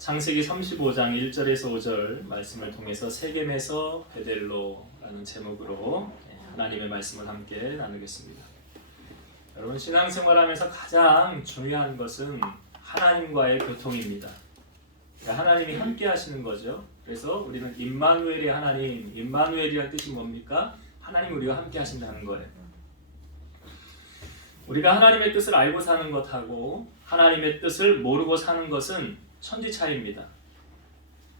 창세기 35장 1절에서 5절 말씀을 통해서 세겜에서 베델로라는 제목으로 하나님의 말씀을 함께 나누겠습니다. 여러분, 신앙생활하면서 가장 중요한 것은 하나님과의 교통입니다. 하나님이 함께 하시는 거죠. 그래서 우리는 임마누엘의 하나님, 임마누엘이라는 뜻이 뭡니까? 하나님 우리와 함께 하신다는 거예요. 우리가 하나님의 뜻을 알고 사는 것하고 하나님의 뜻을 모르고 사는 것은 천지 차이입니다.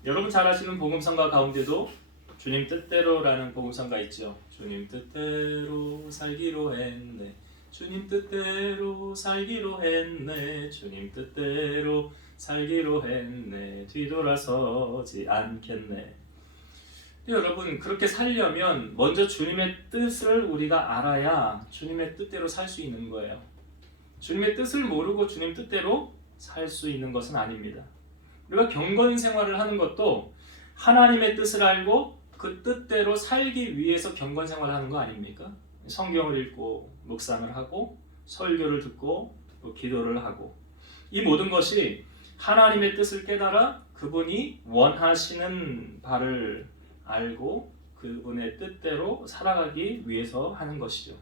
여러분 잘 아시는 복음성가 가운데도 주님 뜻대로라는 복음성가 있죠. 주님 뜻대로 살기로 했네. 주님 뜻대로 살기로 했네. 주님 뜻대로 살기로 했네. 뒤돌아서지 않겠네. 여러분, 그렇게 살려면 먼저 주님의 뜻을 우리가 알아야 주님의 뜻대로 살 수 있는 거예요. 주님의 뜻을 모르고 주님 뜻대로 살 수 있는 것은 아닙니다. 우리가 경건 생활을 하는 것도 하나님의 뜻을 알고 그 뜻대로 살기 위해서 경건 생활을 하는 거 아닙니까? 성경을 읽고 묵상을 하고 설교를 듣고 또 기도를 하고, 이 모든 것이 하나님의 뜻을 깨달아 그분이 원하시는 바를 알고 그분의 뜻대로 살아가기 위해서 하는 것이죠.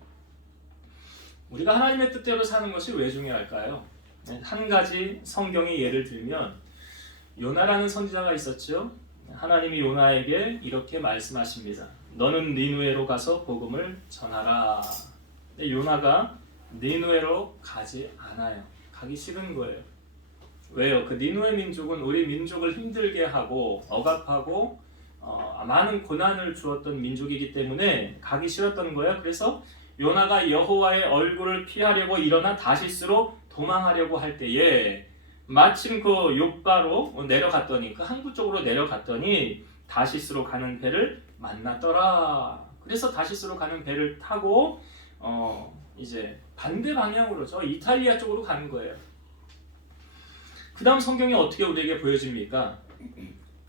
우리가 하나님의 뜻대로 사는 것이 왜 중요할까요? 한 가지 성경의 예를 들면 요나라는 선지자가 있었죠. 하나님이 요나에게 이렇게 말씀하십니다. 너는 니누에로 가서 복음을 전하라. 근데 요나가 니누에로 가지 않아요. 가기 싫은 거예요. 왜요? 그 니누에 민족은 우리 민족을 힘들게 하고 억압하고 많은 고난을 주었던 민족이기 때문에 가기 싫었던 거예요. 그래서 요나가 여호와의 얼굴을 피하려고 일어나 다시스로 도망하려고 할 때에 마침 그 욥바로 내려갔더니, 그 항구 쪽으로 내려갔더니 다시스로 가는 배를 만났더라. 그래서 다시스로 가는 배를 타고 이제 반대 방향으로 저 이탈리아 쪽으로 가는 거예요. 그 다음 성경이 어떻게 우리에게 보여줍니까?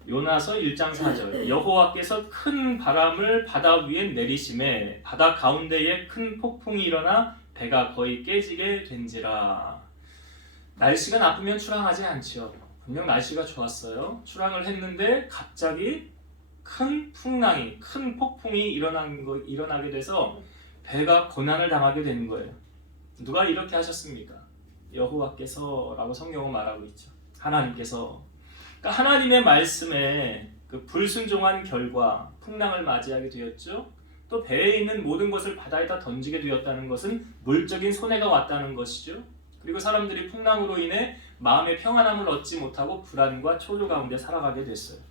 요나서 1장 4절 여호와께서 큰 바람을 바다 위에 내리심에 바다 가운데에 큰 폭풍이 일어나 배가 거의 깨지게 된지라. 날씨가 나쁘면 출항하지 않죠. 분명 날씨가 좋았어요. 출항을 했는데 갑자기 큰 풍랑이, 큰 폭풍이 일어나게 돼서 배가 고난을 당하게 되는 거예요. 누가 이렇게 하셨습니까? 여호와께서 라고 성경은 말하고 있죠. 하나님께서. 그러니까 하나님의 말씀에 그 불순종한 결과 풍랑을 맞이하게 되었죠. 또 배에 있는 모든 것을 바다에다 던지게 되었다는 것은 물적인 손해가 왔다는 것이죠. 그리고 사람들이 풍랑으로 인해 마음의 평안함을 얻지 못하고 불안과 초조 가운데 살아가게 됐어요.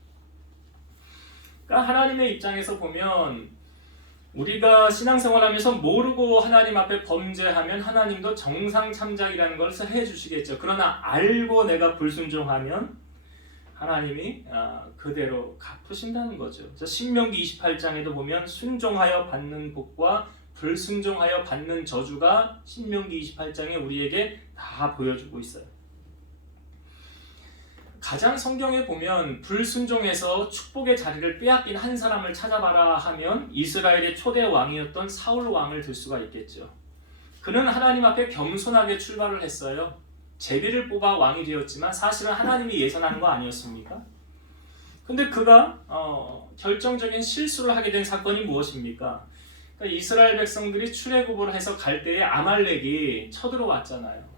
그러니까 하나님의 입장에서 보면 우리가 신앙생활하면서 모르고 하나님 앞에 범죄하면 하나님도 정상참작이라는 것을 해주시겠죠. 그러나 알고 내가 불순종하면 하나님이 그대로 갚으신다는 거죠. 그래서 신명기 28장에도 보면 순종하여 받는 복과 불순종하여 받는 저주가 신명기 28장에 우리에게 다 보여주고 있어요. 가장 성경에 보면 불순종해서 축복의 자리를 빼앗긴 한 사람을 찾아봐라 하면 이스라엘의 초대 왕이었던 사울 왕을 들 수가 있겠죠. 그는 하나님 앞에 겸손하게 출발을 했어요. 제비를 뽑아 왕이 되었지만 사실은 하나님이 예선한 거 아니었습니까? 근데 그가 결정적인 실수를 하게 된 사건이 무엇입니까? 그러니까 이스라엘 백성들이 출애굽을 해서 갈 때에 아말렉이 쳐들어왔잖아요.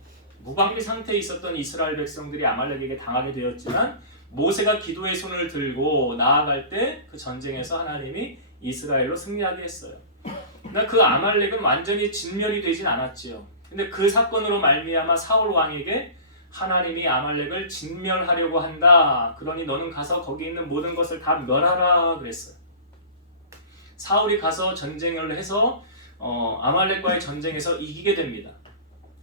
무방비 상태에 있었던 이스라엘 백성들이 아말렉에게 당하게 되었지만 모세가 기도의 손을 들고 나아갈 때 그 전쟁에서 하나님이 이스라엘로 승리하게 했어요. 그러니까 그 아말렉은 완전히 진멸이 되진 않았지요. 근데 그 사건으로 말미암아 사울 왕에게 하나님이 아말렉을 진멸하려고 한다. 그러니 너는 가서 거기 있는 모든 것을 다 멸하라 그랬어요. 사울이 가서 전쟁을 해서 아말렉과의 전쟁에서 이기게 됩니다.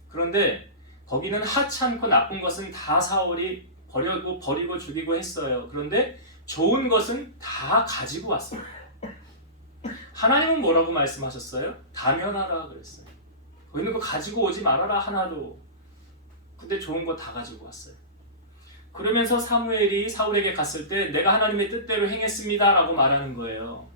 그런데 거기는 하찮고 나쁜 것은 다 사울이 버리고 죽이고 했어요. 그런데 좋은 것은 다 가지고 왔어요. 하나님은 뭐라고 말씀하셨어요? 다 멸하라 그랬어요. 거기 있는 거 가지고 오지 말아라 하나도. 근데 좋은 거 다 가지고 왔어요. 그러면서 사무엘이 사울에게 갔을 때 내가 하나님의 뜻대로 행했습니다 라고 말하는 거예요.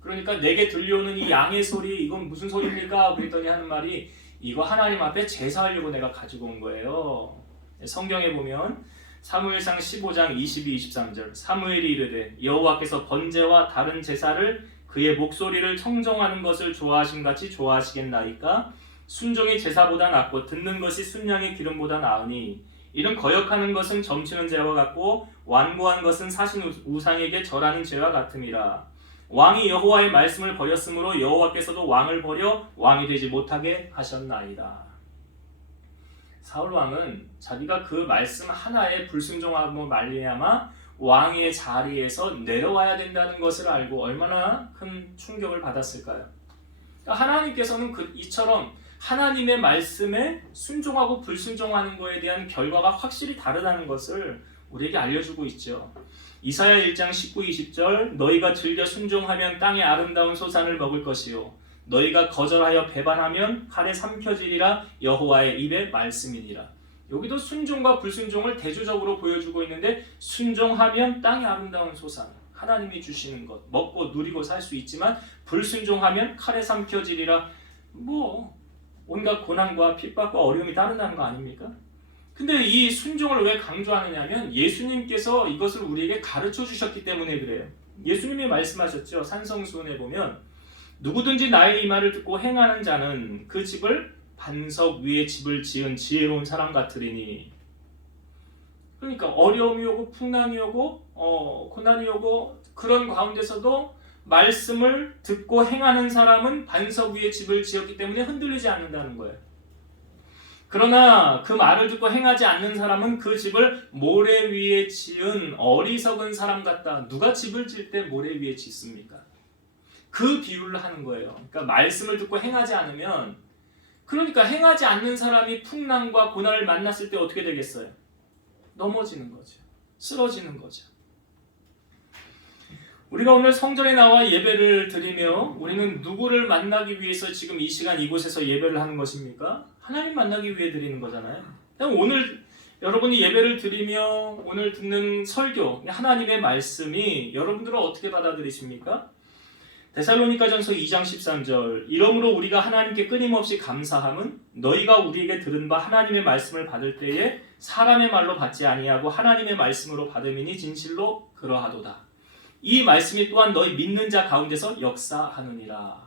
그러니까 내게 들려오는 이 양의 소리, 이건 무슨 소리입니까? 그랬더니 하는 말이 이거 하나님 앞에 제사하려고 내가 가지고 온 거예요. 성경에 보면 사무엘상 15장 22, 23절 사무엘이 이르되 여호와께서 번제와 다른 제사를 그의 목소리를 청정하는 것을 좋아하신 같이 좋아하시겠나이까? 순종이 제사보다 낫고 듣는 것이 순양의 기름보다 나으니 이는 거역하는 것은 점치는 죄와 같고 완고한 것은 사신 우상에게 절하는 죄와 같음이라. 왕이 여호와의 말씀을 버렸으므로 여호와께서도 왕을 버려 왕이 되지 못하게 하셨나이다. 사울 왕은 자기가 그 말씀 하나에 불순종하고 말미암아 왕의 자리에서 내려와야 된다는 것을 알고 얼마나 큰 충격을 받았을까요? 그러니까 하나님께서는 이처럼 하나님의 말씀에 순종하고 불순종하는 것에 대한 결과가 확실히 다르다는 것을 우리에게 알려주고 있죠. 이사야 1장 19, 20절 너희가 즐겨 순종하면 땅의 아름다운 소산을 먹을 것이요 너희가 거절하여 배반하면 칼에 삼켜지리라 여호와의 입의 말씀이니라. 여기도 순종과 불순종을 대조적으로 보여주고 있는데 순종하면 땅의 아름다운 소산 하나님이 주시는 것 먹고 누리고 살 수 있지만 불순종하면 칼에 삼켜지리라. 온갖 고난과 핍박과 어려움이 따른다는 거 아닙니까? 근데 이 순종을 왜 강조하느냐면 예수님께서 이것을 우리에게 가르쳐 주셨기 때문에 그래요. 예수님이 말씀하셨죠. 산성수훈에 보면 누구든지 나의 이 말을 듣고 행하는 자는 그 집을 반석 위에 집을 지은 지혜로운 사람 같으리니. 그러니까 어려움이 오고 풍랑이 오고 고난이 오고 그런 가운데서도 말씀을 듣고 행하는 사람은 반석 위에 집을 지었기 때문에 흔들리지 않는다는 거예요. 그러나 그 말을 듣고 행하지 않는 사람은 그 집을 모래 위에 지은 어리석은 사람 같다. 누가 집을 질 때 모래 위에 짓습니까? 그 비유를 하는 거예요. 그러니까 말씀을 듣고 행하지 않으면 그러니까 행하지 않는 사람이 풍랑과 고난을 만났을 때 어떻게 되겠어요? 넘어지는 거죠. 쓰러지는 거죠. 우리가 오늘 성전에 나와 예배를 드리며 우리는 누구를 만나기 위해서 지금 이 시간 이곳에서 예배를 하는 것입니까? 하나님 만나기 위해 드리는 거잖아요. 오늘 여러분이 예배를 드리며 오늘 듣는 설교, 하나님의 말씀이 여러분들은 어떻게 받아들이십니까? 데살로니가전서 2장 13절 이러므로 우리가 하나님께 끊임없이 감사함은 너희가 우리에게 들은 바 하나님의 말씀을 받을 때에 사람의 말로 받지 아니하고 하나님의 말씀으로 받음이니 진실로 그러하도다. 이 말씀이 또한 너희 믿는 자 가운데서 역사하느니라.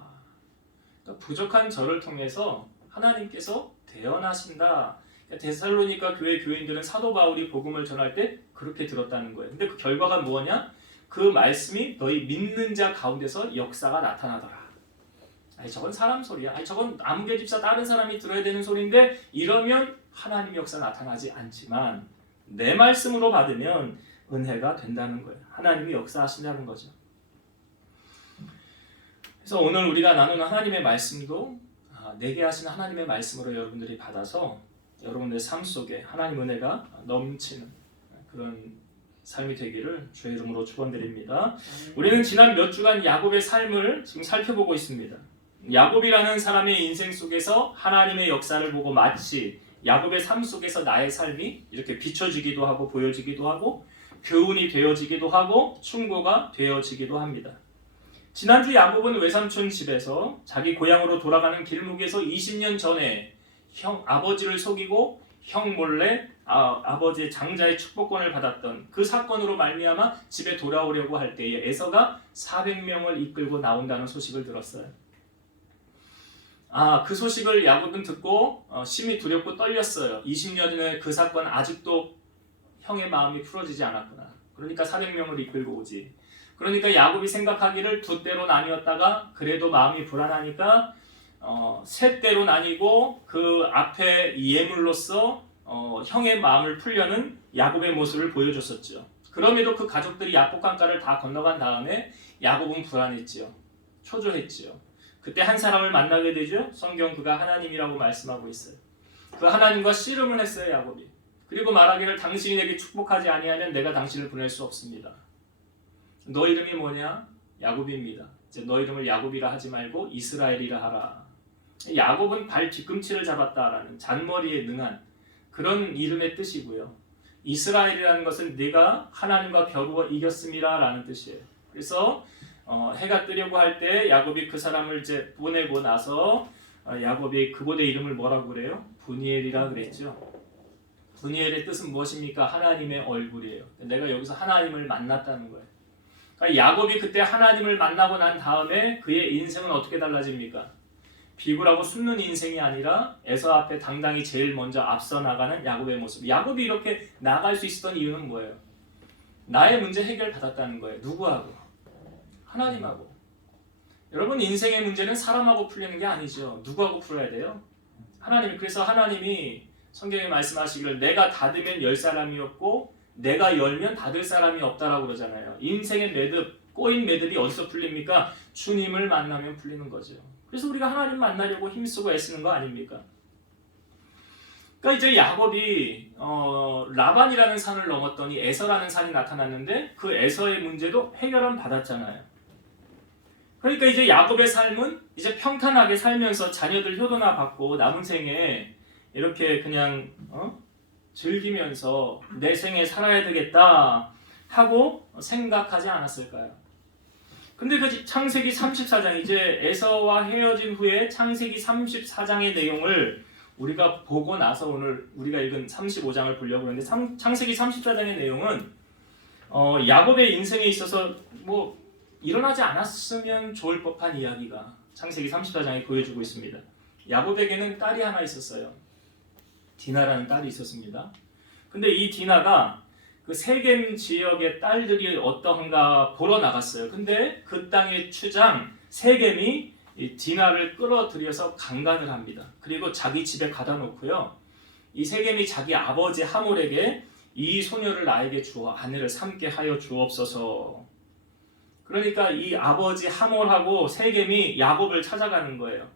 그러니까 부족한 저를 통해서 하나님께서 대언하신다. 그러니까 데살로니가 교회 교인들은 사도 바울이 복음을 전할 때 그렇게 들었다는 거예요. 근데 그 결과가 뭐냐? 그 말씀이 너희 믿는 자 가운데서 역사가 나타나더라. 저건 사람 소리야. 저건 아무개 집사 다른 사람이 들어야 되는 소리인데 이러면 하나님 역사 나타나지 않지만 내 말씀으로 받으면 은혜가 된다는 거예요. 하나님이 역사하신다는 거죠. 그래서 오늘 우리가 나누는 하나님의 말씀도 내게 하신 하나님의 말씀으로 여러분들이 받아서 여러분들의 삶 속에 하나님 은혜가 넘치는 그런 삶이 되기를 주의 이름으로 축원드립니다. 우리는 지난 몇 주간 야곱의 삶을 지금 살펴보고 있습니다. 야곱이라는 사람의 인생 속에서 하나님의 역사를 보고 마치 야곱의 삶 속에서 나의 삶이 이렇게 비춰지기도 하고 보여지기도 하고 교훈이 되어지기도 하고 충고가 되어지기도 합니다. 지난주 야곱은 외삼촌 집에서 자기 고향으로 돌아가는 길목에서 20년 전에 아버지를 속이고 형 몰래 아버지의 장자의 축복권을 받았던 그 사건으로 말미암아 집에 돌아오려고 할 때에 에서가 400명을 이끌고 나온다는 소식을 들었어요. 그 소식을 야곱은 듣고 심히 두렵고 떨렸어요. 20년 전에 그 사건 아직도 형의 마음이 풀어지지 않았구나. 그러니까 400명을 이끌고 오지. 그러니까 야곱이 생각하기를 두 때로 나뉘었다가 그래도 마음이 불안하니까 세 때로 나뉘고 그 앞에 예물로서 형의 마음을 풀려는 야곱의 모습을 보여줬었죠. 그럼에도 그 가족들이 야복강가를 다 건너간 다음에 야곱은 불안했지요. 초조했지요. 그때 한 사람을 만나게 되죠. 성경 그가 하나님이라고 말씀하고 있어요. 그 하나님과 씨름을 했어요. 야곱이. 그리고 말하기를 당신이 내게 축복하지 아니하면 내가 당신을 보낼 수 없습니다. 너 이름이 뭐냐? 야곱입니다. 이제 너 이름을 야곱이라 하지 말고 이스라엘이라 하라. 야곱은 발 뒤꿈치를 잡았다라는 잔머리에 능한 그런 이름의 뜻이고요. 이스라엘이라는 것은 네가 하나님과 겨루어 이겼음이라라는 뜻이에요. 그래서 해가 뜨려고 할 때 야곱이 그 사람을 이제 보내고 나서 야곱이 그곳의 이름을 뭐라고 그래요? 분이엘이라 그랬죠. 분이엘의 뜻은 무엇입니까? 하나님의 얼굴이에요. 내가 여기서 하나님을 만났다는 거예요. 그러니까 야곱이 그때 하나님을 만나고 난 다음에 그의 인생은 어떻게 달라집니까? 비굴하고 숨는 인생이 아니라 에서 앞에 당당히 제일 먼저 앞서 나가는 야곱의 모습. 야곱이 이렇게 나갈 수 있었던 이유는 뭐예요? 나의 문제 해결 받았다는 거예요. 누구하고? 하나님하고. 여러분, 인생의 문제는 사람하고 풀리는 게 아니죠. 누구하고 풀어야 돼요? 하나님. 그래서 하나님이 성경에 말씀하시기를 내가 닫으면 열 사람이 없고 내가 열면 닫을 사람이 없다라고 그러잖아요. 인생의 매듭, 꼬인 매듭이 어디서 풀립니까? 주님을 만나면 풀리는 거죠. 그래서 우리가 하나님 만나려고 힘쓰고 애쓰는 거 아닙니까? 그러니까 이제 야곱이 라반이라는 산을 넘었더니 에서라는 산이 나타났는데 그 에서의 문제도 해결은 받았잖아요. 그러니까 이제 야곱의 삶은 이제 평탄하게 살면서 자녀들 효도나 받고 남은 생에 이렇게 그냥 즐기면서 내 생에 살아야 되겠다 하고 생각하지 않았을까요? 근데 그 창세기 34장, 이제 에서와 헤어진 후에 창세기 34장의 내용을 우리가 보고 나서 오늘 우리가 읽은 35장을 보려고 하는데, 창세기 34장의 내용은 야곱의 인생에 있어서 뭐 일어나지 않았으면 좋을 법한 이야기가 창세기 34장에 보여주고 있습니다. 야곱에게는 딸이 하나 있었어요. 디나라는 딸이 있었습니다. 근데 이 디나가 그 세겜 지역의 딸들이 어떠한가 보러 나갔어요. 근데 그 땅의 추장 세겜이 이 디나를 끌어들여서 강간을 합니다. 그리고 자기 집에 가다 놓고요. 이 세겜이 자기 아버지 하몰에게 이 소녀를 나에게 주어 아내를 삼게 하여 주옵소서. 그러니까 이 아버지 하몰하고 세겜이 야곱을 찾아가는 거예요.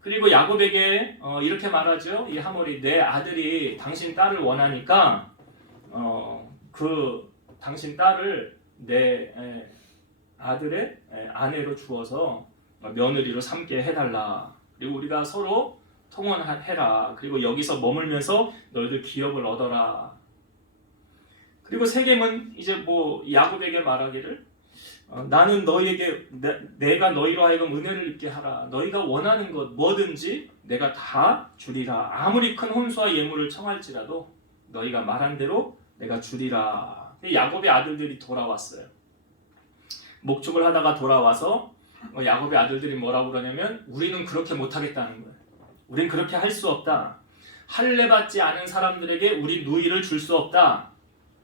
그리고 야곱에게 이렇게 말하죠. 이 하몰이 내 아들이 당신 딸을 원하니까 그 당신 딸을 내 아들의 아내로 주어서 며느리로 삼게 해달라. 그리고 우리가 서로 통혼해라. 그리고 여기서 머물면서 너희들 기업을 얻어라. 그리고 세겜은 이제 뭐 야곱에게 말하기를 나는 너희에게 내가 너희로 하여금 은혜를 입게 하라. 너희가 원하는 것 뭐든지 내가 다 주리라. 아무리 큰 혼수와 예물을 청할지라도 너희가 말한 대로 내가 주리라. 야곱의 아들들이 돌아왔어요. 목축을 하다가 돌아와서 야곱의 아들들이 뭐라고 그러냐면 우리는 그렇게 못하겠다는 거예요. 우린 그렇게 할 수 없다. 할례 받지 않은 사람들에게 우리 누이를 줄 수 없다.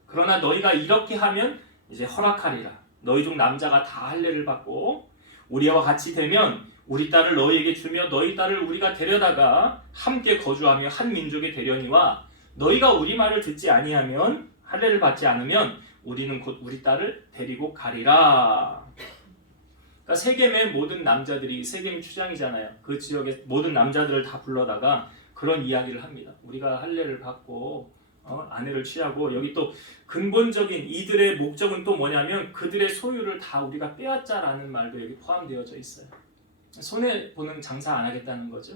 그러나 너희가 이렇게 하면 이제 허락하리라. 너희 중 남자가 다 할례를 받고 우리와 같이 되면 우리 딸을 너희에게 주며 너희 딸을 우리가 데려다가 함께 거주하며 한 민족이 되려니와 너희가 우리 말을 듣지 아니하면 할례를 받지 않으면 우리는 곧 우리 딸을 데리고 가리라. 그러니까 세겜의 모든 남자들이, 세겜 추장이잖아요. 그 지역의 모든 남자들을 다 불러다가 그런 이야기를 합니다. 우리가 할례를 받고 아내를 취하고 여기 또 근본적인 이들의 목적은 또 뭐냐면 그들의 소유를 다 우리가 빼앗자라는 말도 여기 포함되어져 있어요. 손해보는 장사 안 하겠다는 거죠.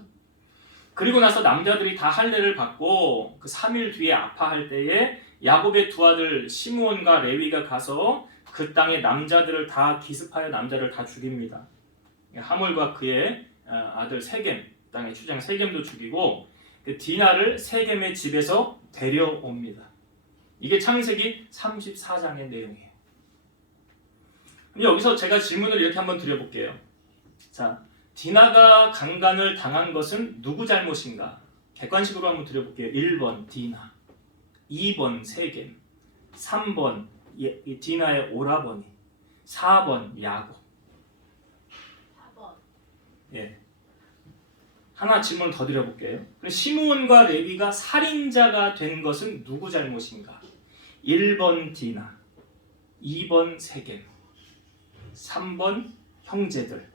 그리고 나서 남자들이 다 할례를 받고 그 3일 뒤에 아파할 때에 야곱의 두 아들 시므온과 레위가 가서 그 땅의 남자들을 다 기습하여 남자를 다 죽입니다. 하몰과 그의 아들 세겜, 땅의 추장 세겜도 죽이고 그 디나를 세겜의 집에서 데려옵니다. 이게 창세기 34장의 내용이에요. 여기서 제가 질문을 이렇게 한번 드려볼게요. 자, 디나가 강간을 당한 것은 누구 잘못인가? 객관식으로 한번 드려볼게요. 1번 디나, 2번 세겜, 3번 디나의 오라버니, 4번 야곱. 4번. 예. 하나 질문을 더 드려볼게요. 시므온과 레위가 살인자가 된 것은 누구 잘못인가? 1번 디나, 2번 세겜, 3번 형제들.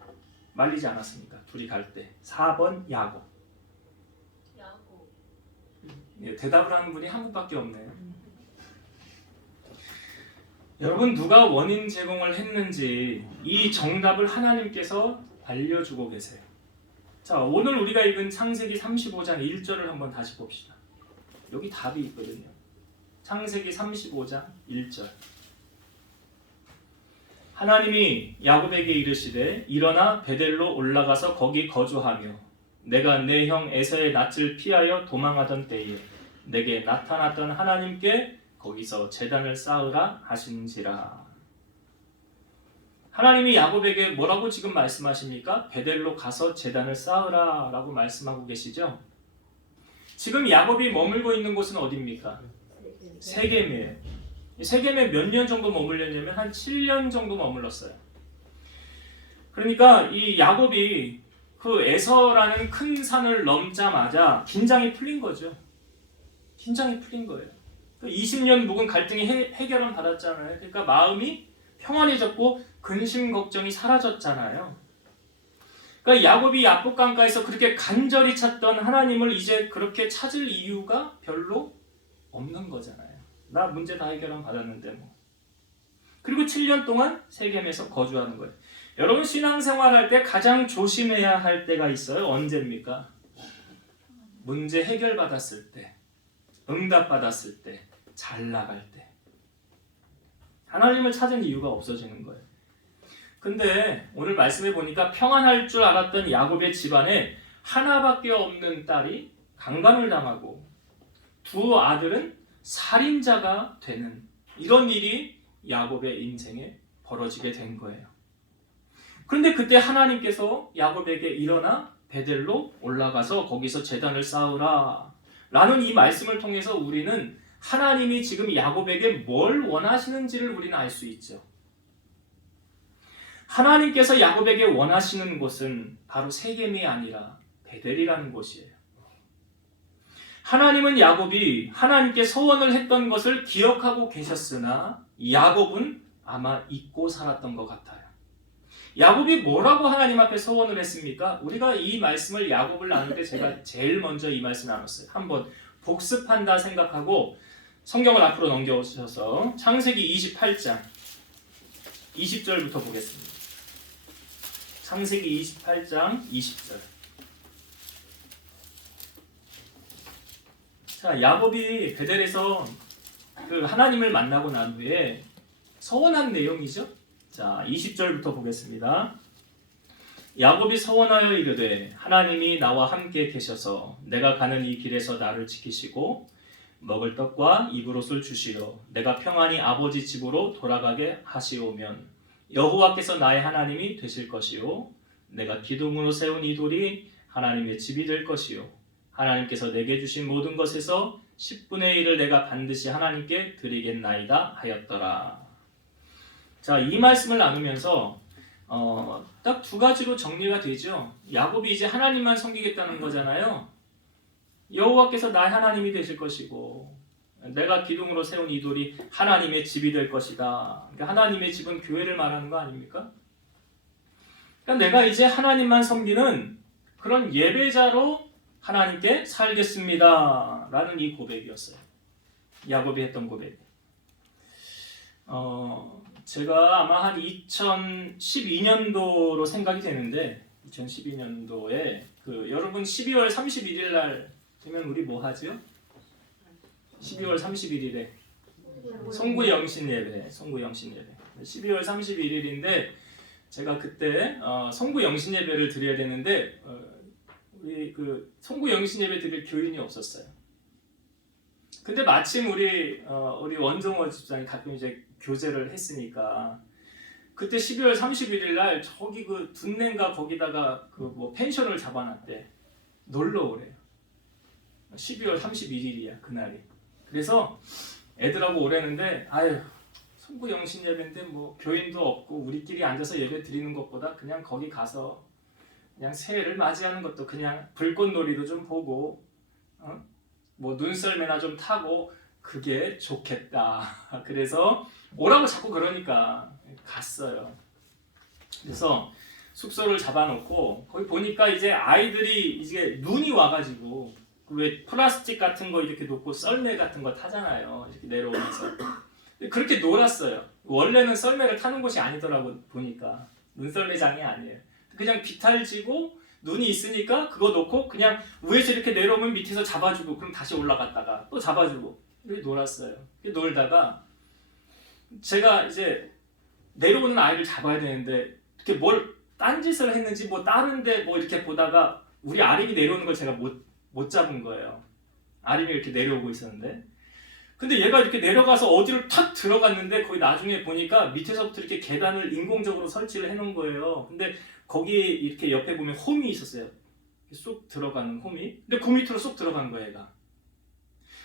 말리지 않았습니까? 둘이 갈 때. 4번 야곱. 야곱. 예, 대답을 하는 분이 한 분밖에 없네요. 여러분, 누가 원인 제공을 했는지 이 정답을 하나님께서 알려주고 계세요. 자, 오늘 우리가 읽은 창세기 35장 1절을 한번 다시 봅시다. 여기 답이 있거든요. 창세기 35장 1절. 하나님이 야곱에게 이르시되 일어나 베델로 올라가서 거기 거주하며 내가 내 형 에서의 낯을 피하여 도망하던 때에 내게 나타났던 하나님께 거기서 제단을 쌓으라 하시는지라. 하나님이 야곱에게 뭐라고 지금 말씀하십니까? 베델로 가서 제단을 쌓으라 라고 말씀하고 계시죠? 지금 야곱이 머물고 있는 곳은 어디입니까? 세겜이에요. 세겜에 몇 년 정도 머물렸냐면 한 7년 정도 머물렀어요. 그러니까 이 야곱이 그 에서라는 큰 산을 넘자마자 긴장이 풀린 거죠. 긴장이 풀린 거예요. 20년 묵은 갈등이 해결은 받았잖아요. 그러니까 마음이 평안해졌고 근심 걱정이 사라졌잖아요. 그러니까 야곱이 야복강가에서 그렇게 간절히 찾던 하나님을 이제 그렇게 찾을 이유가 별로 없는 거잖아요. 나 문제 다 해결은 받았는데 뭐. 그리고 7년 동안 세겜에서 거주하는 거예요. 여러분 신앙생활할 때 가장 조심해야 할 때가 있어요. 언제입니까? 문제 해결받았을 때, 응답받았을 때, 잘 나갈 때. 하나님을 찾은 이유가 없어지는 거예요. 근데 오늘 말씀해 보니까 평안할 줄 알았던 야곱의 집안에 하나밖에 없는 딸이 강간을 당하고 두 아들은 살인자가 되는 이런 일이 야곱의 인생에 벌어지게 된 거예요. 그런데 그때 하나님께서 야곱에게 일어나 베델로 올라가서 거기서 제단을 쌓으라 라는 이 말씀을 통해서 우리는 하나님이 지금 야곱에게 뭘 원하시는지를 우리는 알 수 있죠. 하나님께서 야곱에게 원하시는 곳은 바로 세겜이 아니라 베델이라는 곳이에요. 하나님은 야곱이 하나님께 서원을 했던 것을 기억하고 계셨으나 야곱은 아마 잊고 살았던 것 같아요. 야곱이 뭐라고 하나님 앞에 서원을 했습니까? 우리가 이 말씀을 야곱을 나눌 때 제가 제일 먼저 이 말씀 나눴어요. 한번 복습한다 생각하고 성경을 앞으로 넘겨오셔서 창세기 28장 20절부터 보겠습니다. 창세기 28장 20절. 자, 야곱이 베델에서 그 하나님을 만나고 난 후에 서원한 내용이죠. 자, 20절부터 보겠습니다. 야곱이 서원하여 이르되 하나님이 나와 함께 계셔서 내가 가는 이 길에서 나를 지키시고 먹을 떡과 입을 옷을 주시어 내가 평안히 아버지 집으로 돌아가게 하시오면 여호와께서 나의 하나님이 되실 것이요 내가 기둥으로 세운 이 돌이 하나님의 집이 될 것이요 하나님께서 내게 주신 모든 것에서 10분의 1을 내가 반드시 하나님께 드리겠나이다 하였더라. 자, 이 말씀을 나누면서 딱 두 가지로 정리가 되죠. 야곱이 이제 하나님만 섬기겠다는 거잖아요. 여호와께서 나의 하나님이 되실 것이고 내가 기둥으로 세운 이 돌이 하나님의 집이 될 것이다. 그러니까 하나님의 집은 교회를 말하는 거 아닙니까? 그러니까 내가 이제 하나님만 섬기는 그런 예배자로 하나님께 살겠습니다. 라는 이 고백이었어요. 야곱이 했던 고백. 제가 아마 한 2012년도로 생각이 되는데 2012년도에 여러분 12월 31일 날 되면 우리 뭐 하죠? 12월 31일에 송구 영신 예배, 12월 31일인데 제가 그때 송구 영신 예배를 드려야 되는데 우리 송구 영신 예배 드릴 교인이 없었어요. 근데 마침 우리 원종호 집사님 가끔 이제 교제를 했으니까 그때 12월 31일 날 저기 둔내인가 거기다가 뭐 펜션을 잡아놨대. 놀러 오래요. 12월 31일이야 그날이. 그래서 애들하고 오래는데 아유 송구 영신 예배인데 뭐 교인도 없고 우리끼리 앉아서 예배 드리는 것보다 그냥 거기 가서 그냥 새해를 맞이하는 것도 그냥 불꽃놀이도 좀 보고 뭐 눈썰매나 좀 타고 그게 좋겠다. 그래서 오라고 자꾸 그러니까 갔어요. 그래서 숙소를 잡아놓고 거기 보니까 이제 아이들이 이제 눈이 와가지고 왜 플라스틱 같은 거 이렇게 놓고 썰매 같은 거 타잖아요. 이렇게 내려오면서 그렇게 놀았어요. 원래는 썰매를 타는 곳이 아니더라고 보니까 눈썰매장이 아니에요. 그냥 비탈지고 눈이 있으니까 그거 놓고 그냥 위에서 이렇게 내려오면 밑에서 잡아주고 그럼 다시 올라갔다가 또 잡아주고 이렇게 놀았어요. 이렇게 놀다가 제가 이제 내려오는 아이를 잡아야 되는데 이렇게 뭘 딴짓을 했는지 뭐 다른데 뭐 이렇게 보다가 우리 아림이 내려오는 걸 제가 못 잡은 거예요. 아림이 이렇게 내려오고 있었는데, 근데 얘가 이렇게 내려가서 어디를 탁 들어갔는데 거기 나중에 보니까 밑에서부터 이렇게 계단을 인공적으로 설치를 해놓은 거예요. 근데 거기에 이렇게 옆에 보면 홈이 있었어요. 쏙 들어가는 홈이. 근데 그 밑으로 쏙 들어간 거야 얘가.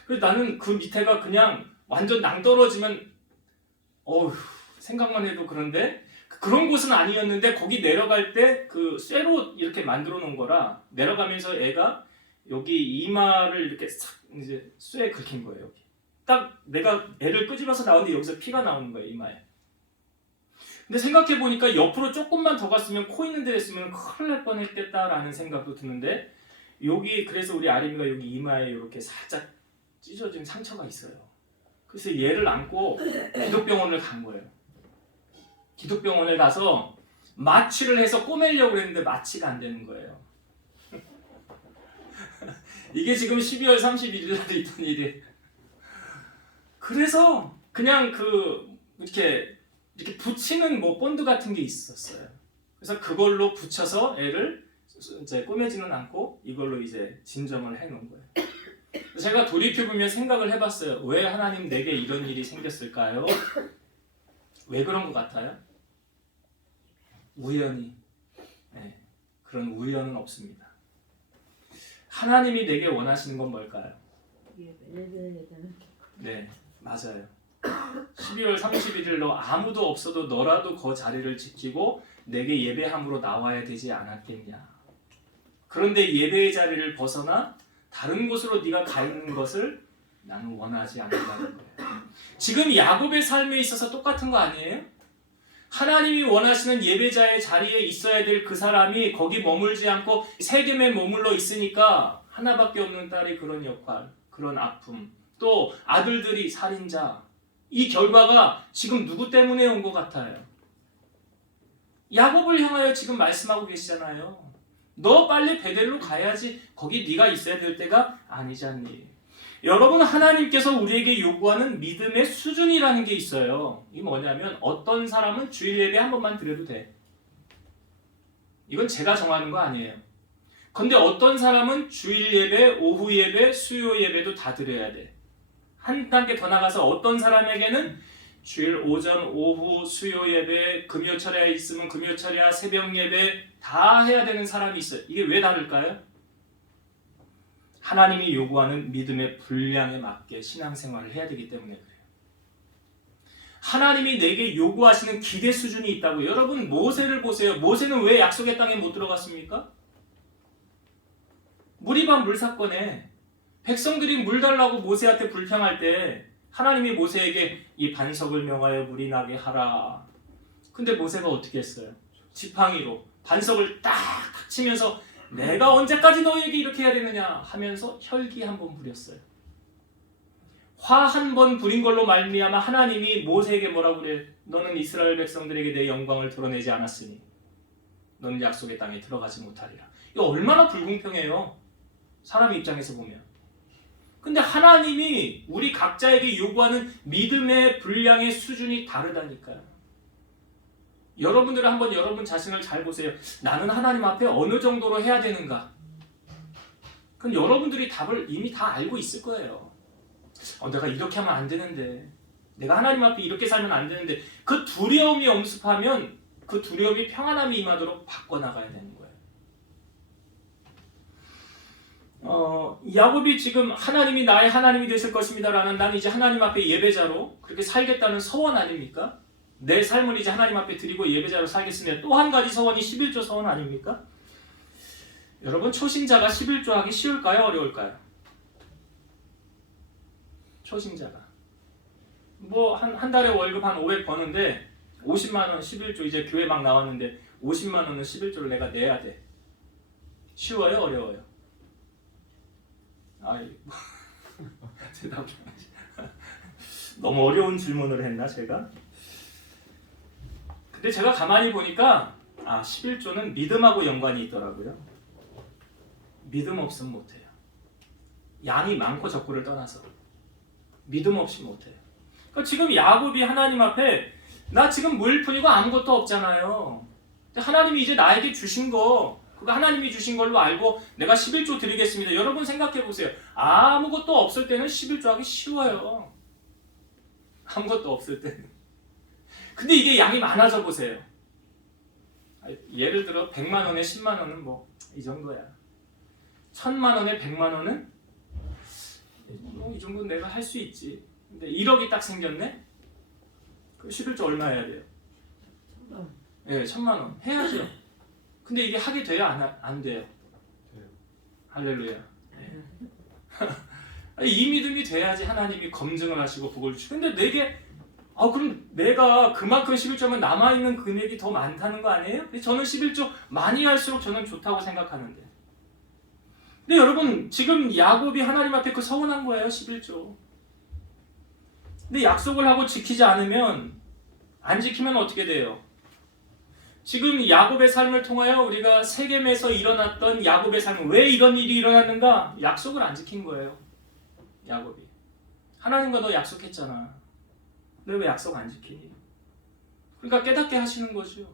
그래서 나는 그 밑에가 그냥 완전 낭떠러지면 어휴 생각만 해도 그런데 그런 곳은 아니었는데 거기 내려갈 때 그 쇠로 이렇게 만들어 놓은 거라 내려가면서 애가 여기 이마를 이렇게 싹 이제 쇠에 긁힌 거예요. 여기. 딱 내가 애를 끄집어서 나오는데 여기서 피가 나오는 거예요 이마에. 근데 생각해 보니까 옆으로 조금만 더 갔으면 코 있는 데 했으면 큰일 날 뻔했겠다라는 생각도 드는데 여기 그래서 우리 아림이가 여기 이마에 이렇게 살짝 찢어진 상처가 있어요. 그래서 얘를 안고 기독병원을 간 거예요. 기독병원에 가서 마취를 해서 꼬매려고 했는데 마취가 안 되는 거예요. 이게 지금 12월 31일 날에 있던 일이에요. 그래서 그냥 이렇게 붙이는 뭐 본드 같은 게 있었어요. 그래서 그걸로 붙여서 애를 이제 꼬매지는 않고 이걸로 이제 진정을 해놓은 거예요. 제가 돌이켜보면 생각을 해봤어요. 왜 하나님 내게 이런 일이 생겼을까요? 왜 그런 것 같아요? 우연히. 네, 그런 우연은 없습니다. 하나님이 내게 원하시는 건 뭘까요? 네, 맞아요. 12월 31일로 아무도 없어도 너라도 그 자리를 지키고 내게 예배함으로 나와야 되지 않았겠냐. 그런데 예배의 자리를 벗어나 다른 곳으로 네가 가 있는 것을 나는 원하지 않는다는 거예요. 지금 야곱의 삶에 있어서 똑같은 거 아니에요? 하나님이 원하시는 예배자의 자리에 있어야 될 그 사람이 거기 머물지 않고 세겜에 머물러 있으니까 하나밖에 없는 딸이 그런 역할, 그런 아픔, 또 아들들이 살인자, 이 결과가 지금 누구 때문에 온 것 같아요? 야곱을 향하여 지금 말씀하고 계시잖아요. 너 빨리 베델로 가야지. 거기 네가 있어야 될 때가 아니잖니. 여러분, 하나님께서 우리에게 요구하는 믿음의 수준이라는 게 있어요. 이게 뭐냐면 어떤 사람은 주일 예배 한 번만 드려도 돼. 이건 제가 정하는 거 아니에요. 근데 어떤 사람은 주일 예배, 오후 예배, 수요 예배도 다 드려야 돼. 한 단계 더 나가서 어떤 사람에게는 주일 오전, 오후, 수요 예배, 금요철에 있으면 금요철이야, 새벽 예배 다 해야 되는 사람이 있어요. 이게 왜 다를까요? 하나님이 요구하는 믿음의 분량에 맞게 신앙생활을 해야 되기 때문에 그래요. 하나님이 내게 요구하시는 기대 수준이 있다고요. 여러분 모세를 보세요. 모세는 왜 약속의 땅에 못 들어갔습니까? 무리반 물 사건에 백성들이 물 달라고 모세한테 불평할 때 하나님이 모세에게 이 반석을 명하여 물이 나게 하라. 근데 모세가 어떻게 했어요? 지팡이로 반석을 딱 치면서 내가 언제까지 너희에게 이렇게 해야 되느냐 하면서 혈기 한 번 부렸어요. 화 한 번 부린 걸로 말미암아 하나님이 모세에게 뭐라고 그래? 너는 이스라엘 백성들에게 내 영광을 드러내지 않았으니 너는 약속의 땅에 들어가지 못하리라. 이거 얼마나 불공평해요. 사람 입장에서 보면. 근데 하나님이 우리 각자에게 요구하는 믿음의 분량의 수준이 다르다니까요. 여러분들은 한번 여러분 자신을 잘 보세요. 나는 하나님 앞에 어느 정도로 해야 되는가? 그럼 여러분들이 답을 이미 다 알고 있을 거예요. 내가 이렇게 하면 안 되는데, 내가 하나님 앞에 이렇게 살면 안 되는데, 그 두려움이 엄습하면 그 두려움이 평안함이 임하도록 바꿔나가야 되는 거예요. 야곱이 지금 하나님이 나의 하나님이 되실 것입니다라는 나는 이제 하나님 앞에 예배자로 그렇게 살겠다는 서원 아닙니까? 내 삶을 이제 하나님 앞에 드리고 예배자로 살겠으며 또 한 가지 서원이 11조 서원 아닙니까? 여러분 초신자가 11조 하기 쉬울까요? 어려울까요? 초신자가 뭐 한 달에 월급 한 500 버는데 50만 원 11조 이제 교회 막 나왔는데 50만 원은 11조를 내가 내야 돼. 쉬워요? 어려워요? 대답 좀 하지. 너무 어려운 질문을 했나 제가? 근데 제가 가만히 보니까 11조는 믿음하고 연관이 있더라고요. 믿음 없으면 못해요. 양이 많고 적고를 떠나서 믿음 없이 못해요. 그러니까 지금 야곱이 하나님 앞에 나 지금 물뿐이고 아무것도 없잖아요. 하나님이 이제 나에게 주신 거 그거 하나님이 주신 걸로 알고 내가 11조 드리겠습니다. 여러분 생각해 보세요. 아무것도 없을 때는 11조 하기 쉬워요. 아무것도 없을 때는. 근데 이게 양이 많아져 보세요. 예를 들어 100만 원에 10만 원은 뭐 이 정도야. 1000만 원에 100만 원은 이 정도는 내가 할 수 있지. 근데 1억이 딱 생겼네? 그 11조 얼마 해야 돼요? 예, 1000만 원 해야죠. 근데 이게 하게 돼요? 안 돼요? 할렐루야. 예. 이 믿음이 돼야지 하나님이 검증을 하시고 복을 주시고. 근데 내게 그럼 내가 그만큼 11조면 남아있는 금액이 더 많다는 거 아니에요? 근데 저는 11조 많이 할수록 저는 좋다고 생각하는데. 근데 여러분 지금 야곱이 하나님 앞에 그 서운한 거예요. 11조. 근데 약속을 하고 지키지 않으면 안 지키면 어떻게 돼요? 지금 야곱의 삶을 통하여 우리가 세겜에서 일어났던 야곱의 삶은 왜 이런 일이 일어났는가? 약속을 안 지킨 거예요. 야곱이. 하나님과 너 약속했잖아. 너 왜 약속 안 지키니? 그러니까 깨닫게 하시는 거죠.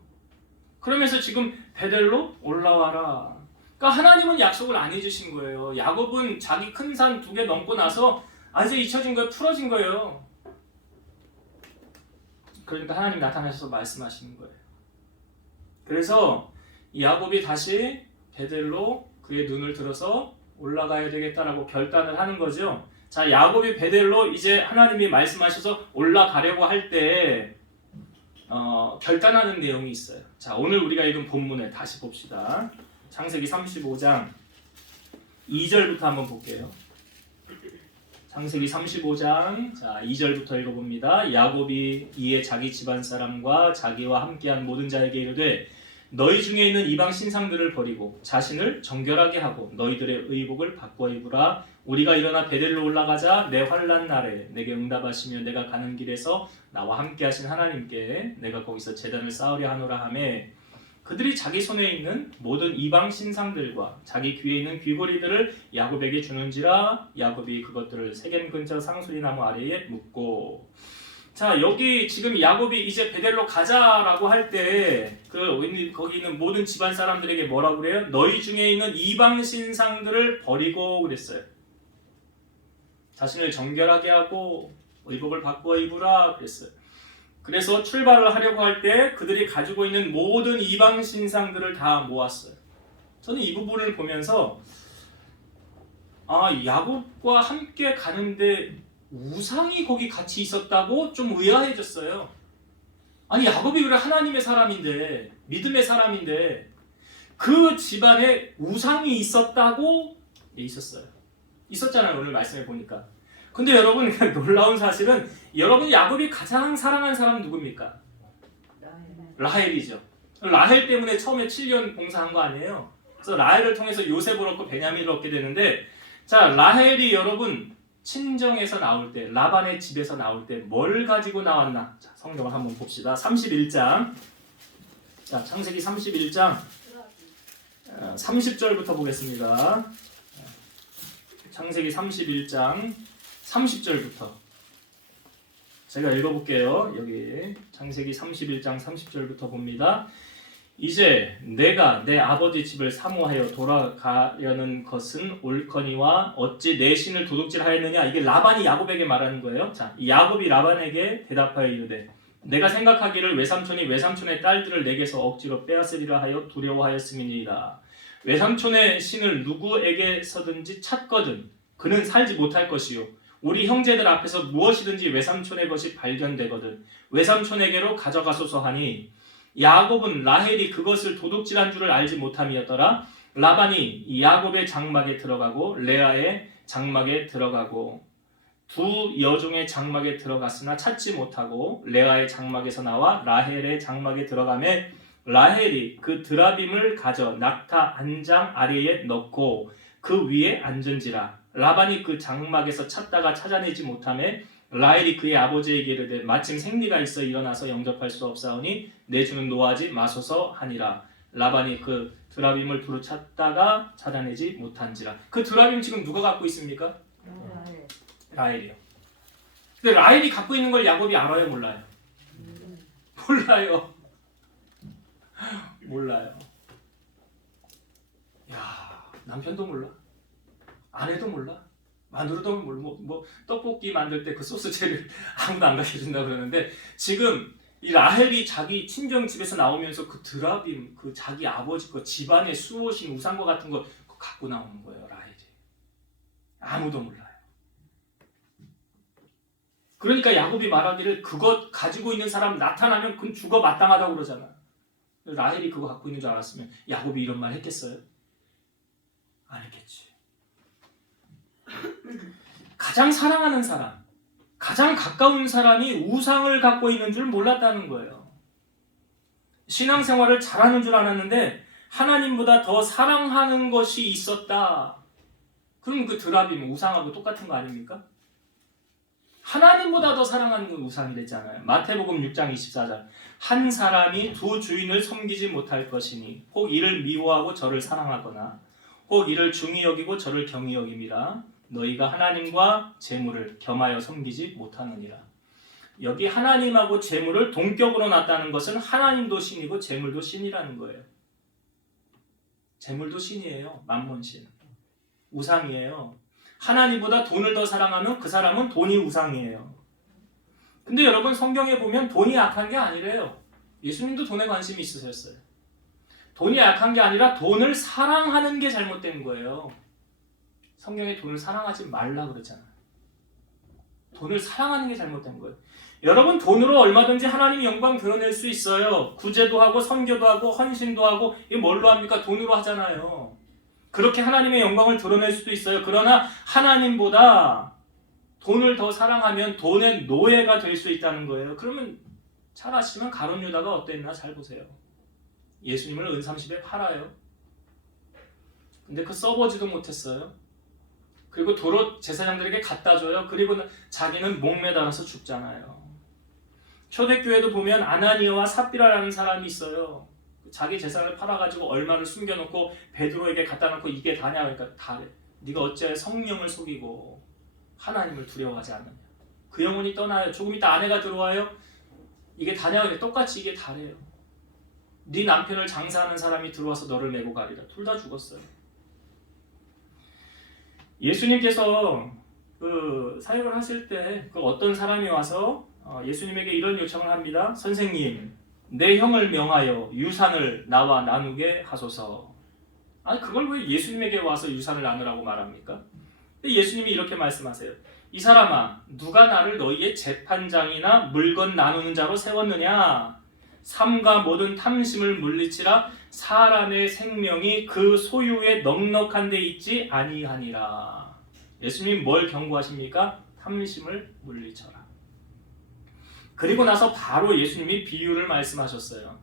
그러면서 지금 베델로 올라와라. 그러니까 하나님은 약속을 안 해주신 거예요. 야곱은 자기 큰 산 2개 넘고 나서 이제 잊혀진 거예요. 풀어진 거예요. 그러니까 하나님 나타나셔서 말씀하시는 거예요. 그래서 야곱이 다시 베델로 그의 눈을 들어서 올라가야 되겠다라고 결단을 하는 거죠. 자, 야곱이 베델로 이제 하나님이 말씀하셔서 올라가려고 할 때 결단하는 내용이 있어요. 자, 오늘 우리가 읽은 본문에 다시 봅시다. 창세기 35장 2절부터 한번 볼게요. 창세기 35장 자 2절부터 읽어봅니다. 야곱이 이에 자기 집안 사람과 자기와 함께한 모든 자에게 이르되 너희 중에 있는 이방 신상들을 버리고 자신을 정결하게 하고 너희들의 의복을 바꿔 입으라. 우리가 일어나 베델로 올라가자. 내 환난 날에 내게 응답하시며 내가 가는 길에서 나와 함께 하신 하나님께 내가 거기서 제단을 쌓으려 하노라 하매 그들이 자기 손에 있는 모든 이방 신상들과 자기 귀에 있는 귀고리들을 야곱에게 주는지라. 야곱이 그것들을 세겜 근처 상수리 나무 아래에 묻고. 자, 여기 지금 야곱이 이제 베델로 가자라고 할 때 거기 있는 모든 집안 사람들에게 뭐라고 그래요? 너희 중에 있는 이방 신상들을 버리고 그랬어요. 자신을 정결하게 하고 의복을 바꾸어 입으라 그랬어요. 그래서 출발을 하려고 할 때 그들이 가지고 있는 모든 이방 신상들을 다 모았어요. 저는 이 부분을 보면서 야곱과 함께 가는데 우상이 거기 같이 있었다고 좀 의아해졌어요. 아니 야곱이 그래 하나님의 사람인데 믿음의 사람인데 그 집안에 우상이 있었다고 있었어요. 있었잖아요. 오늘 말씀해 보니까. 근데 여러분 놀라운 사실은 여러분 야곱이 가장 사랑한 사람 누굽니까? 라헬이죠. 라헬 때문에 처음에 7년 봉사한 거 아니에요. 그래서 라헬을 통해서 요셉을 얻고 베냐민을 얻게 되는데 자 라헬이 여러분 친정에서 나올 때 라반의 집에서 나올 때 뭘 가지고 나왔나? 자, 성경을 한번 봅시다. 31장 자 창세기 31장 30절부터 보겠습니다. 창세기 31장 30절부터 제가 읽어볼게요. 여기 창세기 31장 30절부터 봅니다. 이제 내가 내 아버지 집을 사모하여 돌아가려는 것은 옳거니와 어찌 내 신을 도둑질하였느냐. 이게 라반이 야곱에게 말하는 거예요. 자, 야곱이 라반에게 대답하여 이르되 내가 생각하기를 외삼촌이 외삼촌의 딸들을 내게서 억지로 빼앗으리라 하여 두려워하였음이니이다. 외삼촌의 신을 누구에게서든지 찾거든 그는 살지 못할 것이요 우리 형제들 앞에서 무엇이든지 외삼촌의 것이 발견되거든 외삼촌에게로 가져가소서 하니 야곱은 라헬이 그것을 도둑질한 줄을 알지 못함이었더라. 라반이 야곱의 장막에 들어가고 레아의 장막에 들어가고 두 여종의 장막에 들어갔으나 찾지 못하고 레아의 장막에서 나와 라헬의 장막에 들어가매 라헬이 그 드라빔을 가져 낙타 안장 아래에 넣고 그 위에 앉은지라. 라반이 그 장막에서 찾다가 찾아내지 못하매 라헬이 그의 아버지에게 이르되 마침 생리가 있어 일어나서 영접할 수 없사오니 내 주는 노하지 마소서 하니라. 라반이 그 드라빔을 두루 찾다가 찾아내지 못한지라. 그 드라빔 지금 누가 갖고 있습니까? 라헬이요. 근데 라헬이 갖고 있는 걸 야곱이 알아요, 몰라요? 몰라요. 몰라요. 야, 남편도 몰라, 아내도 몰라, 마누라도 몰라. 뭐 떡볶이 만들 때 그 소스 재료 아무도 안 가르쳐준다 그러는데 지금 이 라헬이 자기 친정 집에서 나오면서 그 드라빔, 그 자기 아버지 그 집안에 수호신 우상과 같은 거 그거 갖고 나오는 거예요. 라헬이 아무도 몰라요. 그러니까 야곱이 말하기를 그것 가지고 있는 사람 나타나면 그건 죽어 마땅하다고 그러잖아. 라헬이 그거 갖고 있는 줄 알았으면 야곱이 이런 말 했겠어요? 안 했겠지. 가장 사랑하는 사람, 가장 가까운 사람이 우상을 갖고 있는 줄 몰랐다는 거예요. 신앙생활을 잘하는 줄 알았는데 하나님보다 더 사랑하는 것이 있었다. 그럼 그 드라빔 우상하고 똑같은 거 아닙니까? 하나님보다 더 사랑하는 건 우상이 됐잖아요. 마태복음 6장 24절 한 사람이 두 주인을 섬기지 못할 것이니 혹 이를 미워하고 저를 사랑하거나 혹 이를 중히 여기고 저를 경히 여김이라 너희가 하나님과 재물을 겸하여 섬기지 못하느니라. 여기 하나님하고 재물을 동격으로 놨다는 것은 하나님도 신이고 재물도 신이라는 거예요. 재물도 신이에요. 만몬신. 우상이에요. 하나님보다 돈을 더 사랑하면 그 사람은 돈이 우상이에요. 근데 여러분 성경에 보면 돈이 악한 게 아니래요. 예수님도 돈에 관심이 있으셨어요. 돈이 악한 게 아니라 돈을 사랑하는 게 잘못된 거예요. 성경에 돈을 사랑하지 말라 그러잖아요. 돈을 사랑하는 게 잘못된 거예요. 여러분 돈으로 얼마든지 하나님 영광 드러낼 수 있어요. 구제도 하고 선교도 하고 헌신도 하고 이게 뭘로 합니까? 돈으로 하잖아요. 그렇게 하나님의 영광을 드러낼 수도 있어요. 그러나 하나님보다 돈을 더 사랑하면 돈의 노예가 될 수 있다는 거예요. 그러면 잘 아시면 가룟 유다가 어땠나 잘 보세요. 예수님을 은30에 팔아요. 근데 그 써보지도 못했어요. 그리고 도로 제사장들에게 갖다 줘요. 그리고 자기는 목매달아서 죽잖아요. 초대교회도 보면 아나니아와 삽비라라는 사람이 있어요. 자기 재산을 팔아가지고 얼마를 숨겨놓고 베드로에게 갖다 놓고 이게 다냐 그러니까 다래. 네가 어째 성령을 속이고 하나님을 두려워하지 않느냐. 그 영혼이 떠나요. 조금 이따 아내가 들어와요. 이게 다냐 그래. 똑같이 이게 다래요. 네 남편을 장사하는 사람이 들어와서 너를 메고 가리라. 둘 다 죽었어요. 예수님께서 그 사역을 하실 때 그 어떤 사람이 와서 예수님에게 이런 요청을 합니다. 선생님, 내 형을 명하여 유산을 나와 나누게 하소서. 아니 그걸 왜 예수님에게 와서 유산을 나누라고 말합니까? 근데 예수님이 이렇게 말씀하세요. 이 사람아, 누가 나를 너희의 재판장이나 물건 나누는 자로 세웠느냐? 삶과 모든 탐심을 물리치라. 사람의 생명이 그 소유에 넉넉한 데 있지 아니하니라. 예수님 뭘 경고하십니까? 탐심을 물리쳐라. 그리고 나서 바로 예수님이 비유를 말씀하셨어요.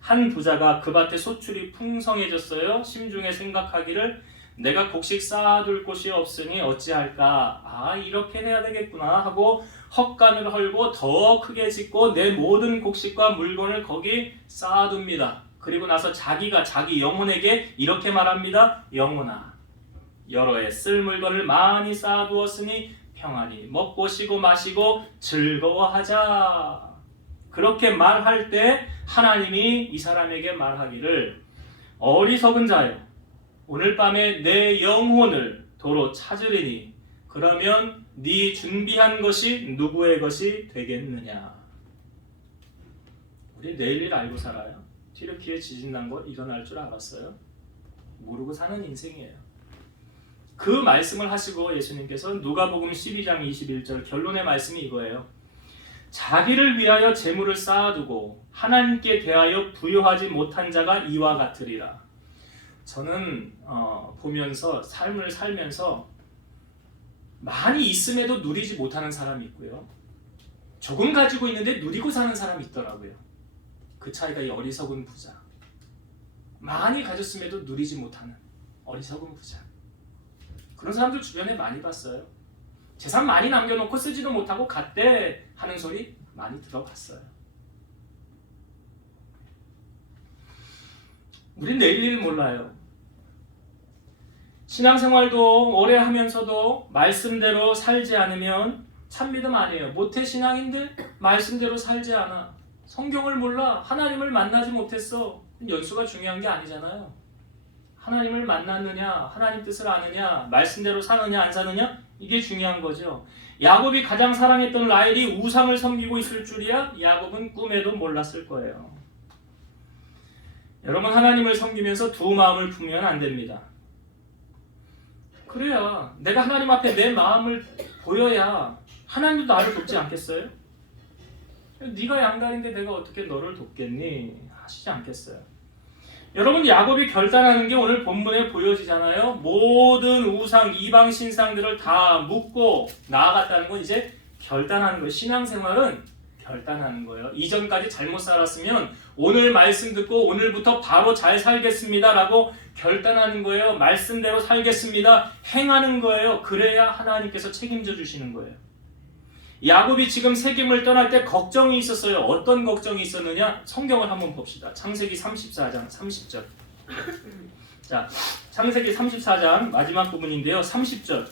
한 부자가 그 밭에 소출이 풍성해졌어요. 심중에 생각하기를 내가 곡식 쌓아둘 곳이 없으니 어찌할까? 아, 이렇게 해야 되겠구나 하고 헛간을 헐고 더 크게 짓고 내 모든 곡식과 물건을 거기 쌓아둡니다. 그리고 나서 자기가 자기 영혼에게 이렇게 말합니다. 영혼아, 여러 해 쓸 물건을 많이 쌓아두었으니 평안히 먹고 쉬고 마시고 즐거워하자. 그렇게 말할 때 하나님이 이 사람에게 말하기를 어리석은 자여, 오늘 밤에 내 영혼을 도로 찾으리니 그러면 네 준비한 것이 누구의 것이 되겠느냐. 우리 내일 일 알고 살아요? 튀르키예 지진 난 거 일어날 줄 알았어요? 모르고 사는 인생이에요. 그 말씀을 하시고 예수님께서 누가복음 12장 21절 결론의 말씀이 이거예요. 자기를 위하여 재물을 쌓아두고 하나님께 대하여 부여하지 못한 자가 이와 같으리라. 저는 보면서 삶을 살면서 많이 있음에도 누리지 못하는 사람이 있고요. 조금 가지고 있는데 누리고 사는 사람이 있더라고요. 그 차이가 이 어리석은 부자. 많이 가졌음에도 누리지 못하는 어리석은 부자. 그런 사람들 주변에 많이 봤어요. 재산 많이 남겨놓고 쓰지도 못하고 갔대 하는 소리 많이 들어봤어요. 우린 내일 일 몰라요. 신앙생활도 오래 하면서도 말씀대로 살지 않으면 참믿음 아니에요. 모태신앙인데 말씀대로 살지 않아. 성경을 몰라. 하나님을 만나지 못했어. 연수가 중요한 게 아니잖아요. 하나님을 만났느냐, 하나님 뜻을 아느냐, 말씀대로 사느냐 안 사느냐, 이게 중요한 거죠. 야곱이 가장 사랑했던 라헬이 우상을 섬기고 있을 줄이야 야곱은 꿈에도 몰랐을 거예요. 여러분, 하나님을 섬기면서 두 마음을 품으면 안 됩니다. 그래야 내가 하나님 앞에 내 마음을 보여야 하나님도 나를 돕지 않겠어요? 네가 양갈인데 내가 어떻게 너를 돕겠니? 하시지 않겠어요? 여러분, 야곱이 결단하는 게 오늘 본문에 보여지잖아요. 모든 우상, 이방 신상들을 다 묻고 나아갔다는 건 이제 결단하는 거예요. 신앙생활은 결단하는 거예요. 이전까지 잘못 살았으면 오늘 말씀 듣고 오늘부터 바로 잘 살겠습니다 라고 결단하는 거예요. 말씀대로 살겠습니다. 행하는 거예요. 그래야 하나님께서 책임져 주시는 거예요. 야곱이 지금 세겜을 떠날 때 걱정이 있었어요. 어떤 걱정이 있었느냐? 성경을 한번 봅시다. 창세기 34장 30절. 자, 창세기 34장 마지막 부분인데요. 30절.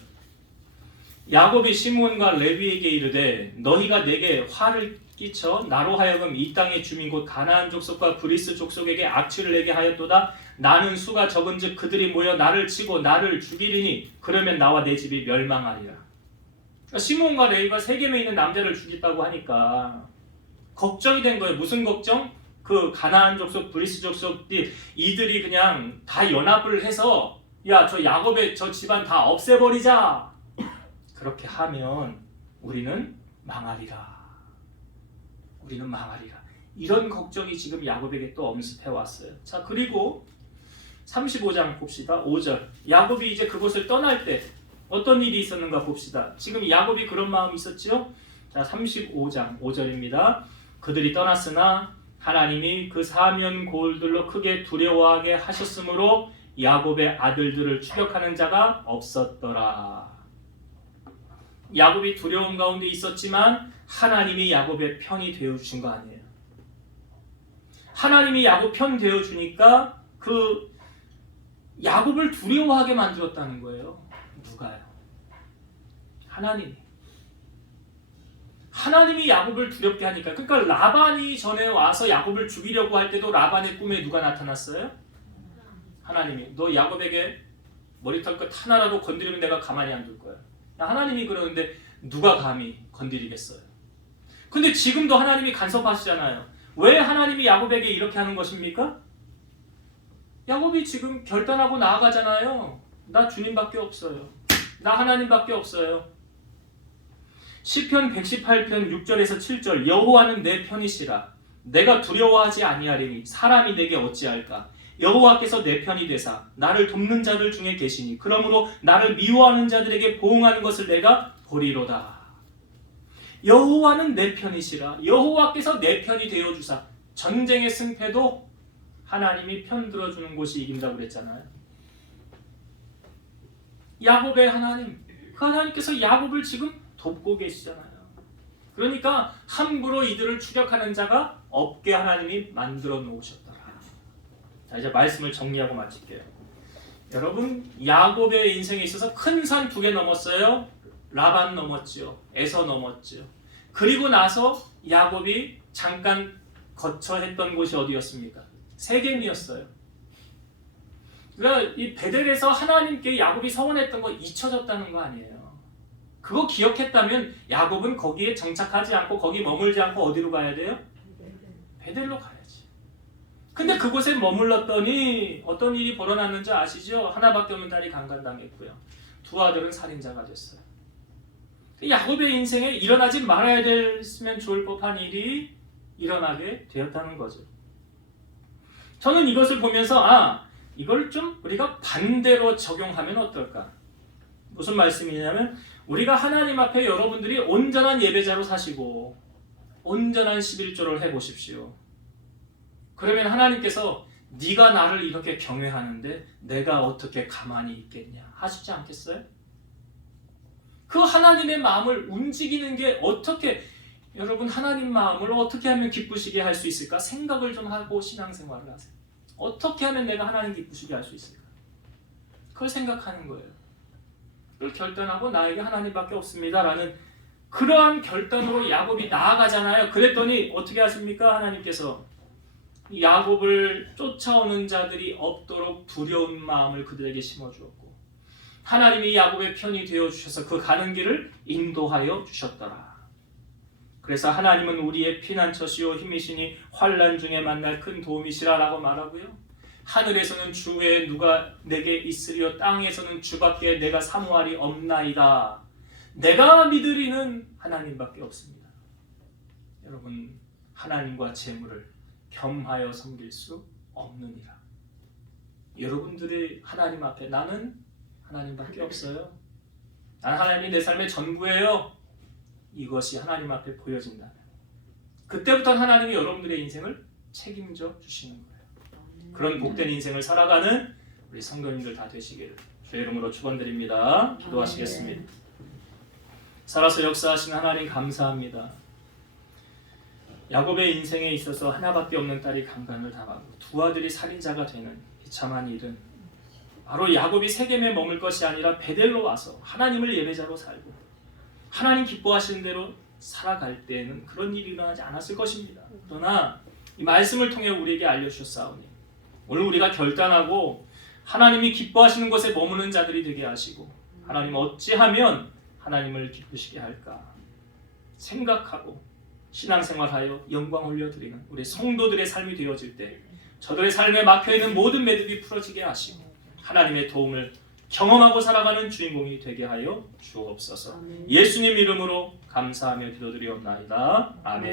야곱이 시므온과 레위에게 이르되 너희가 내게 화를 끼쳐 나로 하여금 이 땅의 주민 곧 가나안 족속과 브리스 족속에게 악취를 내게 하였도다. 나는 수가 적은즉 그들이 모여 나를 치고 나를 죽이리니 그러면 나와 내 집이 멸망하리라. 시므온과 레위가 세겜에 있는 남자를 죽였다고 하니까 걱정이 된 거예요. 무슨 걱정? 그 가나안 족속, 브리스 족속이 이들이 그냥 다 연합을 해서 야, 저 야곱의 저 집안 다 없애버리자. 그렇게 하면 우리는 망하리라. 우리는 망하리라. 이런 걱정이 지금 야곱에게 또 엄습해 왔어요. 자, 그리고 35장 봅시다. 5절. 야곱이 이제 그곳을 떠날 때 어떤 일이 있었는가 봅시다. 지금 야곱이 그런 마음이 있었죠? 자, 35장 5절입니다. 그들이 떠났으나 하나님이 그 사면 고을들로 크게 두려워하게 하셨으므로 야곱의 아들들을 추격하는 자가 없었더라. 야곱이 두려움 가운데 있었지만 하나님이 야곱의 편이 되어주신 거 아니에요. 하나님이 야곱 편 되어주니까 그 야곱을 두려워하게 만들었다는 거예요. 누가요? 하나님이. 하나님이 야곱을 두렵게 하니까. 그러니까 라반이 전에 와서 야곱을 죽이려고 할 때도 라반의 꿈에 누가 나타났어요? 하나님이. 너 야곱에게 머리털 것 하나라도 건드리면 내가 가만히 안 둘 거야. 하나님이 그러는데 누가 감히 건드리겠어요? 근데 지금도 하나님이 간섭하시잖아요. 왜 하나님이 야곱에게 이렇게 하는 것입니까? 야곱이 지금 결단하고 나아가잖아요. 나 주님밖에 없어요. 나 하나님밖에 없어요. 시편 118편 6절에서 7절. 여호와는 내 편이시라. 내가 두려워하지 아니하리니 사람이 내게 어찌할까? 여호와께서 내 편이 되사 나를 돕는 자들 중에 계시니 그러므로 나를 미워하는 자들에게 보응하는 것을 내가 보리로다. 여호와는 내 편이시라. 여호와께서 내 편이 되어주사. 전쟁의 승패도 하나님이 편 들어주는 곳이 이긴다고 그랬잖아요. 야곱의 하나님, 그 하나님께서 야곱을 지금 돕고 계시잖아요. 그러니까 함부로 이들을 추격하는 자가 없게 하나님이 만들어 놓으셨더라. 자, 이제 말씀을 정리하고 마칠게요. 여러분, 야곱의 인생에 있어서 큰 산 2개 넘었어요. 라반 넘었죠. 에서 넘었죠. 그리고 나서 야곱이 잠깐 거쳐 했던 곳이 어디였습니까? 세겜이었어요. 그러니까 이 베델에서 하나님께 야곱이 서원했던 거 잊혀졌다는 거 아니에요. 그거 기억했다면 야곱은 거기에 정착하지 않고 거기 머물지 않고 어디로 가야 돼요? 베델로 가야지. 근데 그곳에 머물렀더니 어떤 일이 벌어났는지 아시죠? 하나밖에 없는 딸이 강간당했고요. 2 아들은 살인자가 됐어요. 야곱의 인생에 일어나지 말아야 됐으면 좋을 법한 일이 일어나게 되었다는 거죠. 저는 이것을 보면서 이걸 좀 우리가 반대로 적용하면 어떨까? 무슨 말씀이냐면 우리가 하나님 앞에 여러분들이 온전한 예배자로 사시고 온전한 11조를 해보십시오. 그러면 하나님께서 네가 나를 이렇게 경외하는데 내가 어떻게 가만히 있겠냐 하시지 않겠어요? 그 하나님의 마음을 움직이는 게 어떻게, 여러분 하나님 마음을 어떻게 하면 기쁘시게 할 수 있을까? 생각을 좀 하고 신앙생활을 하세요. 어떻게 하면 내가 하나님 기쁘시게 할 수 있을까? 그걸 생각하는 거예요. 그걸 결단하고 나에게 하나님밖에 없습니다 라는 그러한 결단으로 야곱이 나아가잖아요. 그랬더니 어떻게 하십니까? 하나님께서 야곱을 쫓아오는 자들이 없도록 두려운 마음을 그들에게 심어주었고 하나님이 야곱의 편이 되어주셔서 그 가는 길을 인도하여 주셨더라. 그래서 하나님은 우리의 피난처시요 힘이시니 환난 중에 만날 큰 도움이시라 라고 말하고요. 하늘에서는 주 외에 누가 내게 있으리요 땅에서는 주밖에 내가 사모하리 없나이다. 내가 믿으리는 하나님밖에 없습니다. 여러분, 하나님과 재물을 겸하여 섬길 수 없느니라. 여러분들이 하나님 앞에 나는 하나님밖에 없어요. 난 하나님이 내 삶의 전부예요. 이것이 하나님 앞에 보여진다면 그때부터 하나님이 여러분들의 인생을 책임져 주시는 거예요. 그런 복된 인생을 살아가는 우리 성도님들 다 되시기를 주의 이름으로 축원드립니다. 기도하시겠습니다. 살아서 역사하신 하나님 감사합니다. 야곱의 인생에 있어서 하나밖에 없는 딸이 강간을 당하고 두 아들이 살인자가 되는 비참한 일은 바로 야곱이 세겜에 머물 것이 아니라 베델로 와서 하나님을 예배자로 살고 하나님 기뻐하시는 대로 살아갈 때에는 그런 일이 일어나지 않았을 것입니다. 그러나 이 말씀을 통해 우리에게 알려주셨사오니 오늘 우리가 결단하고 하나님이 기뻐하시는 곳에 머무는 자들이 되게 하시고 하나님 어찌하면 하나님을 기쁘시게 할까 생각하고 신앙생활하여 영광 올려드리는 우리 성도들의 삶이 되어질 때 저들의 삶에 막혀있는 모든 매듭이 풀어지게 하시고 하나님의 도움을 경험하고 살아가는 주인공이 되게 하여 주옵소서. 예수님 이름으로 감사하며 기도드리옵나이다. 아멘.